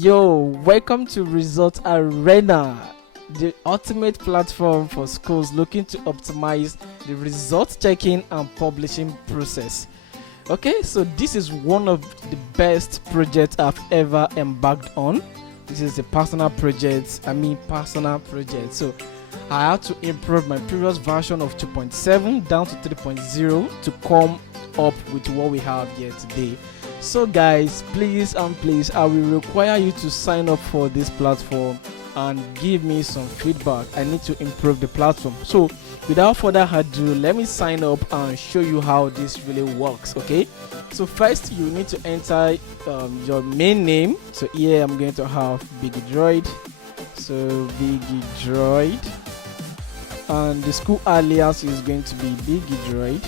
Yo, welcome to Result Arena, the ultimate platform for schools looking to optimize the result checking and publishing process. Okay, so this is one of the best projects I've ever embarked on. This is a personal project, So I had to improve my previous version of 2.7 down to 3.0 to come up with what we have here today. So guys, please I will require you to sign up for this platform and give me some feedback. I need to improve the platform. So without further ado, let me sign up and show you how this really works. Okay, so first you need to enter your main name. So here I'm going to have Biggie Droid. So Biggie Droid, and the school alias is going to be Biggie Droid.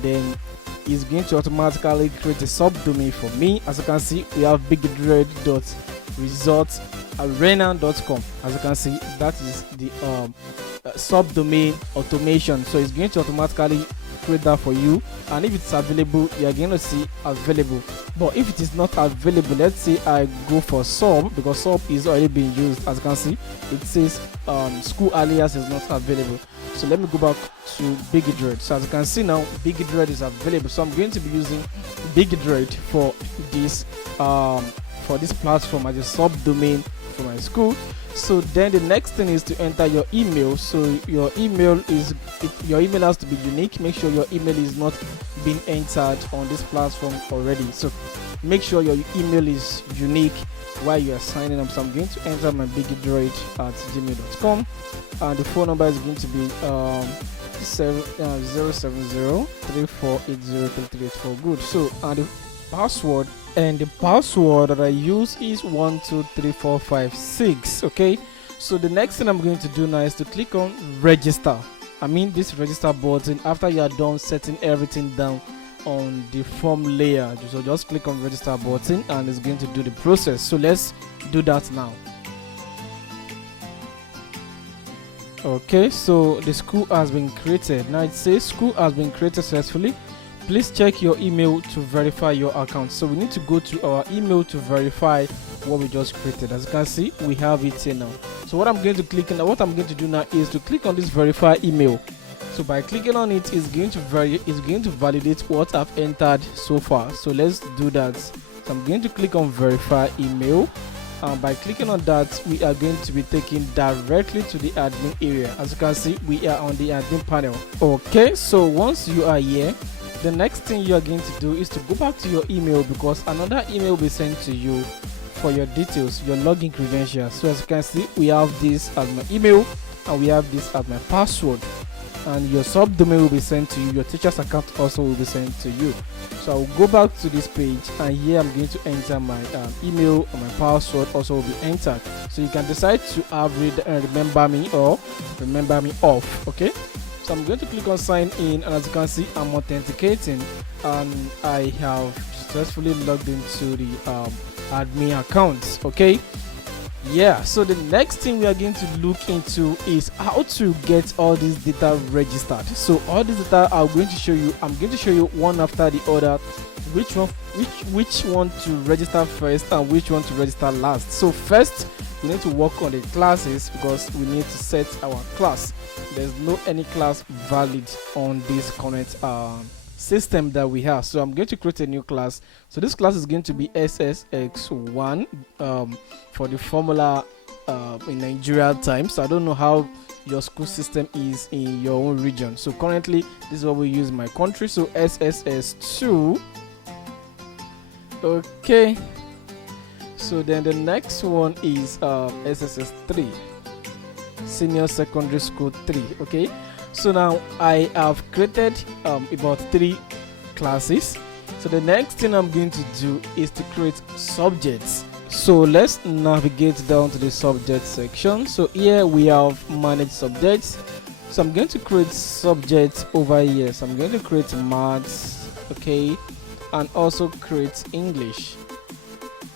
Then is going to automatically create a subdomain for me. As you can see, we have bigdread.resultarena.com. As you can see, that is the subdomain automation. So it's going to automatically create that for you, and if it's available, you are going to see available. But if it is not available, let's say I go for sub, because sub is already being used. As you can see, it says school alias is not available. So let me go back to Biggie Droid. So as you can see now, Biggie Droid is available. So I'm going to be using Biggie Droid for this platform as a subdomain for my school. So then the next thing is to enter your email. So your email has to be unique. Make sure your email is not being entered on this platform already. So make sure your email is unique while you are signing up. So I'm going to enter my biggedroid@gmail.com, and the phone number is going to be 070-3480-3384. Good. So and the password that I use is 123456. Okay, so the next thing I'm going to do now is to click on register. This register button after you are done setting everything down on the form layer. So just click on register button and it's going to do the process. So let's do that now. Okay, so the school has been created. Now it says school has been created successfully. Please check your email to verify your account. So we need to go to our email to verify what we just created. As you can see, we have it here now. So what I'm going to do now is to click on this verify email. So by clicking on it, it's going to validate what I've entered so far. So let's do that. So I'm going to click on verify email, and by clicking on that, we are going to be taken directly to the admin area. As you can see, we are on the admin panel. Okay, so once you are here, the next thing you are going to do is to go back to your email, because another email will be sent to you for your details, your login credentials. So as you can see, we have this as my email and we have this as my password, and your subdomain will be sent to you. Your teacher's account also will be sent to you. So I'll go back to this page, and here I'm going to enter my email, and my password also will be entered. So you can decide to have remember me or remember me off. Okay, so I'm going to click on sign in, and as you can see, I'm authenticating, and I have successfully logged into the admin account. Okay, yeah, so the next thing we are going to look into is how to get all this data registered. So all this data I'm going to show you one after the other, which one to register first and which one to register last. So first we need to work on the classes, because we need to set our class. There's no any class valid on this current system that we have. So I'm going to create a new class. So this class is going to be SSX1 for the formula in Nigeria time. So I don't know how your school system is in your own region. So currently this is what we use in my country. So SSS2. Okay, so then the next one is SSS3, senior secondary school 3. Okay, so now I have created about 3 classes. So the next thing I'm going to do is to create subjects. So let's navigate down to the subject section. So here we have manage subjects. So I'm going to create subjects over here. So I'm going to create maths, okay, and also create English.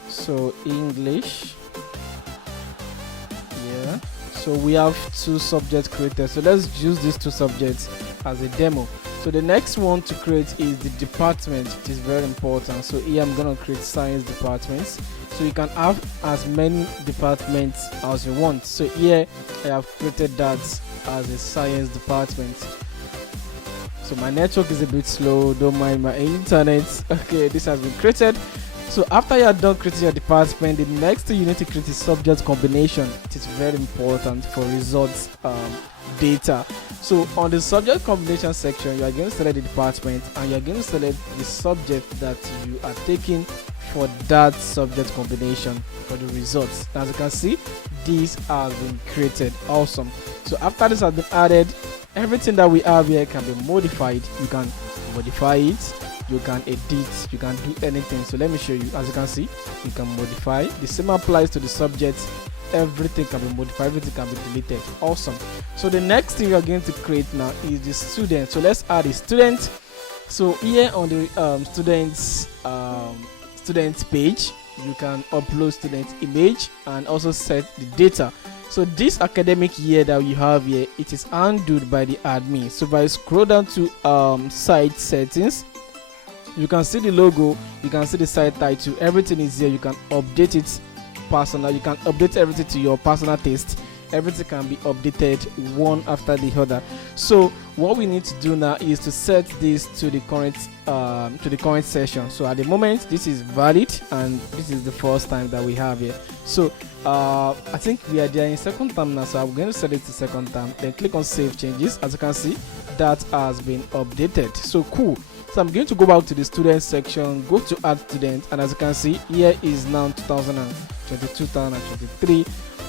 So English, yeah. So we have 2 subjects created. So let's use these 2 subjects as a demo. So the next one to create is the department. It is very important. So here I'm going to create science departments. so you can have as many departments as you want. So here I have created that as a science department. So my network is a bit slow, don't mind my internet. Okay, this has been created. So after you are done creating your department, the next thing you need to create is subject combination. It is very important for results data. So on the subject combination section, you are going to select the department and you are going to select the subject that you are taking for that subject combination for the results. As you can see, this has been created. Awesome. So after this has been added, everything that we have here can be modified. You can modify it, you can edit, you can do anything. So let me show you. As you can see, you can modify. The same applies to the subjects. Everything can be modified, everything can be deleted. Awesome. So the next thing we are going to create now is the student. So let's add a student. So here on the students page, you can upload student image and also set the data. So this academic year that we have here, it is handled by the admin. So if I scroll down to site settings, you can see the logo, you can see the site title, everything is here. You can update it personal, you can update everything to your personal taste. Everything can be updated one after the other. So what we need to do now is to set this to the current session. So at the moment this is valid and this is the first time that we have here. So I think we are there in second term now, so I'm going to set it to second term, then click on save changes. As you can see, that has been updated. So cool. So I'm going to go back to the student section, go to add student, and as you can see, here is now 2022, 2023.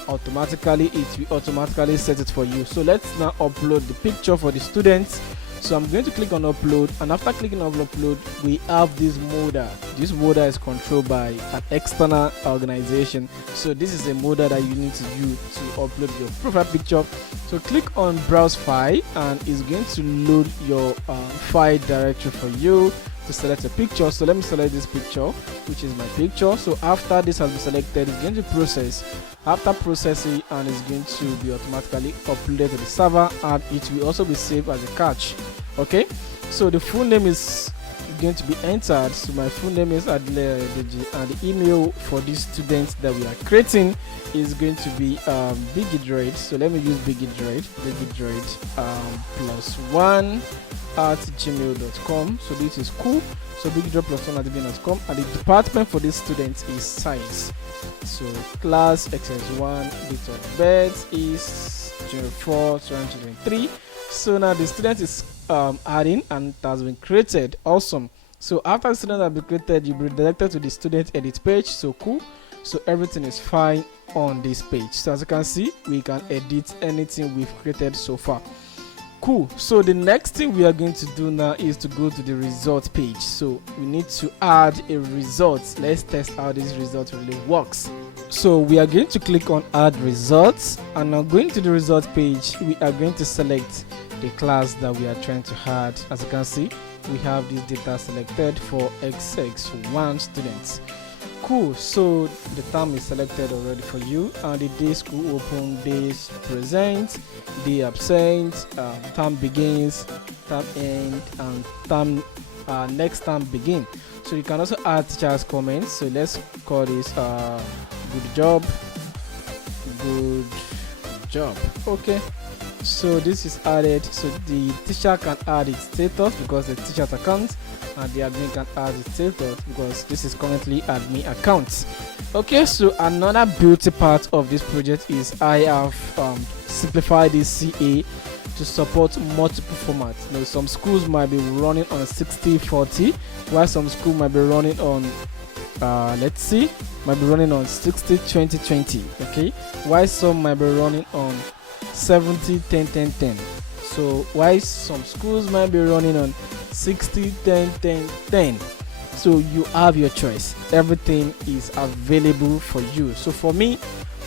Automatically it will automatically set it for you. So let's now upload the picture for the students. So I'm going to click on upload, and after clicking on upload, we have this modal. This modal is controlled by an external organization. So this is a modal that you need to use to upload your profile picture. So click on browse file and it's going to load your file directory for you to select a picture. So let me select this picture, which is my picture. So after this has been selected, it's going to process. After processing, and it's going to be automatically uploaded to the server, and it will also be saved as a cache. Okay, so the full name is going to be entered. So my full name is Adler Deji, and the email for this student that we are creating is going to be bigidroid. So let me use bigidroid +1 at gmail.com. So this is cool. So bigidroid+1 at gmail.com, and the department for this student is science. So class xs1, date of birth is 24/2023. So now the student is adding and it has been created. Awesome. So after the student has been created, you'll be redirected to the student edit page. So cool. So everything is fine on this page. So as you can see, we can edit anything we've created so far. Cool. So the next thing we are going to do now is to go to the result page. So we need to add a result. Let's test how this result really works. So we are going to click on add results, and now going to the result page, we are going to select the class that we are trying to add. As you can see, we have this data selected for XX1 students. Cool. So the term is selected already for you, and the day school open, days present, day absent, term begins, term end, and term next term begin. So you can also add teachers comments. So let's call this good job. Okay, so this is added. So the teacher can add its status because the teacher's account, and the admin can add its status because this is currently admin account. Okay, so another beauty part of this project is I have simplified this CA to support multiple formats. Now some schools might be running on 60/40, while some school might be running on might be running on 60/20/20. Okay, while some might be running on 70/10/10/10. So while some schools might be running on 60/10/10/10. So you have your choice. Everything is available for you. So for me,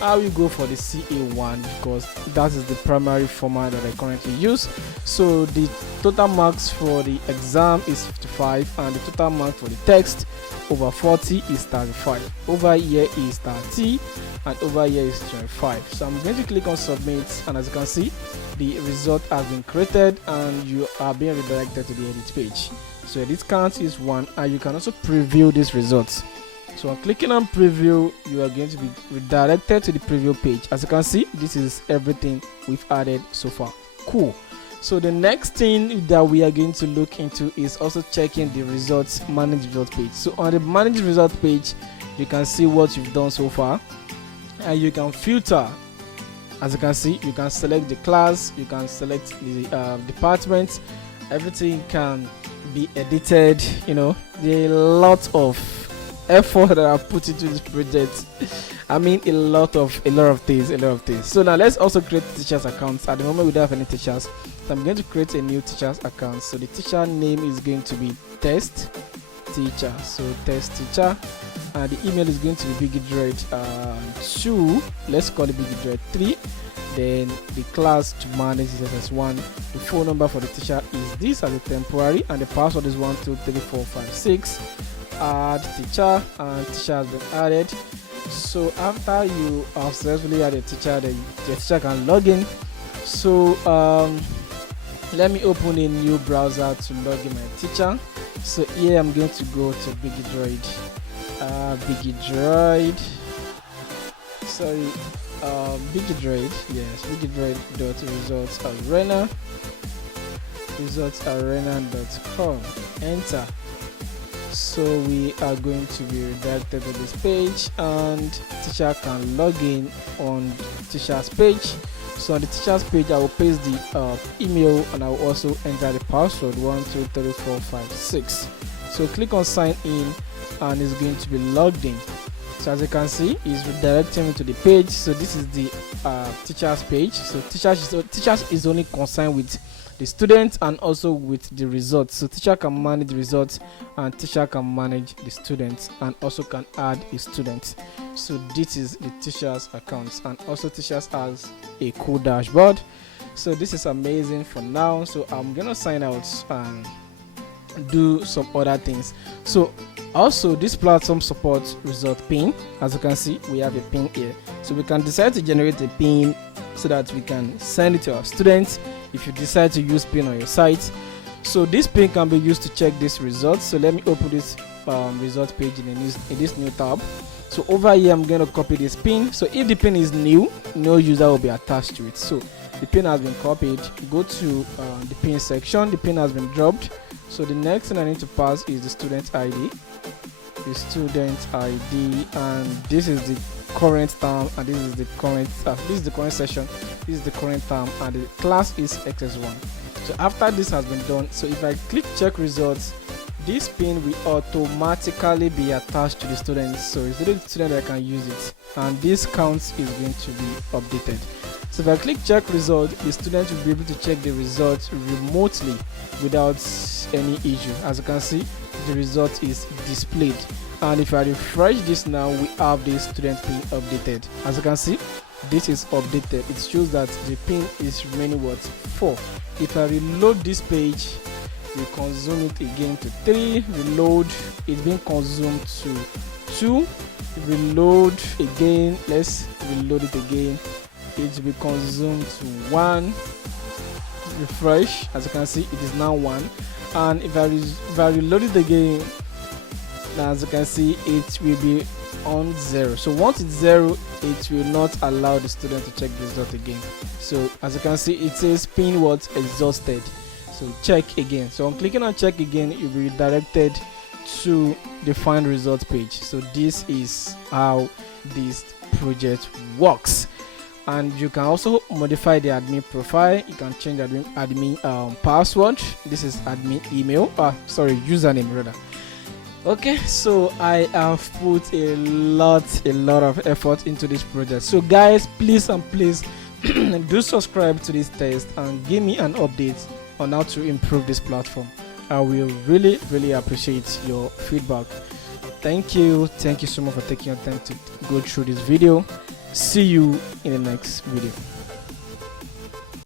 I will go for the CA1 because that is the primary format that I currently use. So the total marks for the exam is 55, and the total mark for the text over 40 is 35. Over here is 30, and over here is 25. So I'm going to click on submit, and as you can see, the result has been created and you are being redirected to the edit page. So edit count is 1, and you can also preview these results. So on clicking on preview, you are going to be redirected to the preview page. As you can see, this is everything we've added so far. Cool. So the next thing that we are going to look into is also checking the results, manage result page. So on the manage result page, you can see what you've done so far, and you can filter. As you can see, you can select the class, you can select the department. Everything can be edited. You know, there are a lot of effort that I've put into this project. I mean, a lot of things. So now let's also create teachers accounts. At the moment, we don't have any teachers, so I'm going to create a new teachers account. So the teacher name is going to be test teacher. So test teacher, and the email is going to be bigidroid 2. Let's call it bigidroid 3. Then the class to manage is SS1. The phone number for the teacher is this as a temporary, and the password is 123456. Add teacher, and teacher has been added. So after you have successfully added a teacher, then the teacher can log in. So let me open a new browser to log in my teacher. So here I'm going to go to bigidroid resultsarena.com. Enter. So we are going to be redirected to this page, and teacher can log in on teacher's page. So on the teacher's page, I will paste the email, and I will also enter the password 123456. So click on sign in, and it's going to be logged in. So as you can see, it's redirecting me to the page. So this is the teacher's page. So teachers is only concerned with the students and also with the results. So teacher can manage the results, and teacher can manage the students, and also can add a student. So this is the teacher's accounts, and also teachers has a cool dashboard. So this is amazing for now. So I'm gonna sign out and do some other things. So also this platform supports result pin. As you can see, we have a pin here, so we can decide to generate a pin so that we can send it to our students if you decide to use pin on your site. So this pin can be used to check this results. So let me open this result page in this new tab. So over here I'm going to copy this pin. So if the pin is new, no user will be attached to it. So the pin has been copied. Go to the pin section. The pin has been dropped. So the next thing I need to pass is the student ID. The student ID, and this is the current term, and this is the current session, this is the current term, and the class is XS1. So after this has been done, so if I click check results, this pin will automatically be attached to the students. So it's only the student that can use it, and this counts is going to be updated. So if I click check result, the student will be able to check the results remotely without any issue. As you can see, the result is displayed, and if I refresh this now, we have this student pin updated. As you can see, this is updated. It shows that the pin is remaining what 4. If I reload this page, we consume it again to 3. Reload, it's being consumed to 2. Reload again, let's reload it again, it will be consumed to 1. Refresh, as you can see, it is now 1. And if I reload it again, as you can see, it will be on 0. So once it's 0, it will not allow the student to check the result again. So as you can see, it says pin was exhausted. So check again. So on clicking on check again, you'll be redirected to the find results page. So this is how this project works. And you can also modify the admin profile. You can change the admin password. This is admin email, username rather. Okay, so I have put a lot of effort into this project. So guys, please do subscribe to this test and give me an update on how to improve this platform. I will really appreciate your feedback. Thank you so much for taking your time to go through this video. See you in the next video.